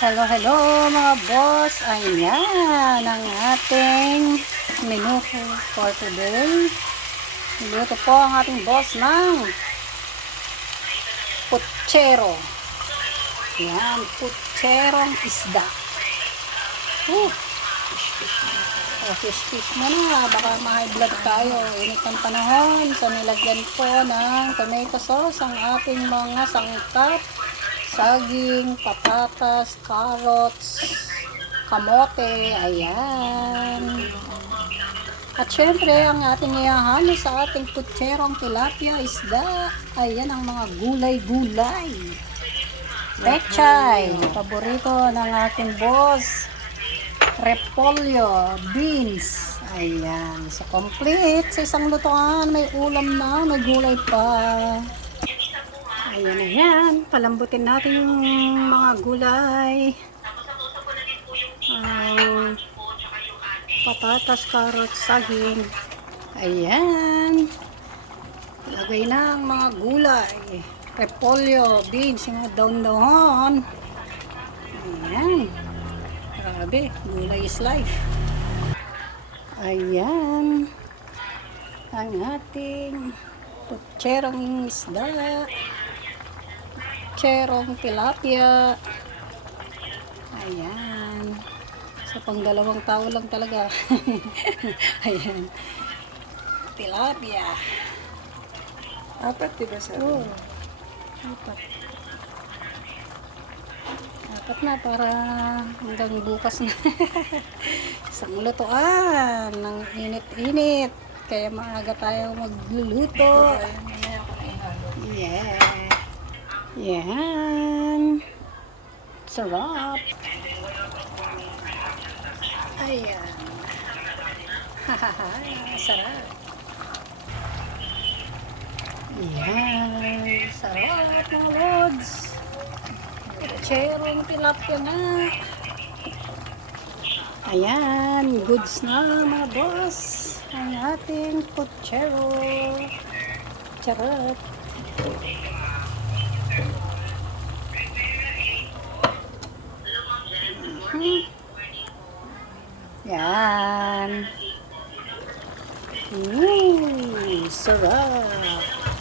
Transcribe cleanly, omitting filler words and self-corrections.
Hello, hello mga boss. Ayan ang ating menu for today. Niluto po ang ating boss ng putsero. Ayan, putserong isda. Fish muna. Baka ma-high blood tayo. Init ang panahon. So nilagyan po ng tomato sauce ang ating mga sangkap. Saging, patatas, carrots, kamote, ayan. At syempre, ang ating ihahalo sa ating putserong tilapia isda, ayan ang mga gulay-gulay. Pechay, paborito ng ating boss. Repolyo, beans, ayan. So, complete sa isang lutuan, may ulam na, may gulay pa. Ayan na yan. Palambutin natin yung mga gulay. Patatas, carrots, saging. Ayan. Lagay na ang mga gulay. Repolyo, beans, yung mga daon-daon. Ayan. Grabe. Gulay is life. Ayan. Ang ating putserong isda. Putserong tilapia. Ayan. So, pang dalawang tao lang talaga. Ayan. Tilapia. Apat, diba sabi? Oo. Apat. Apat na para hanggang bukas na. Isang lutoan ng init-init. Kaya maaga tayo magluluto. Yeah. Yan. Sarap. Ayan. Hahaha. Sarap. Yan. Sarap mga lods. Putserong tilapia na. Ayan. Goods na mga boss. Ang ating putsero. Charot. Yan. Sarap.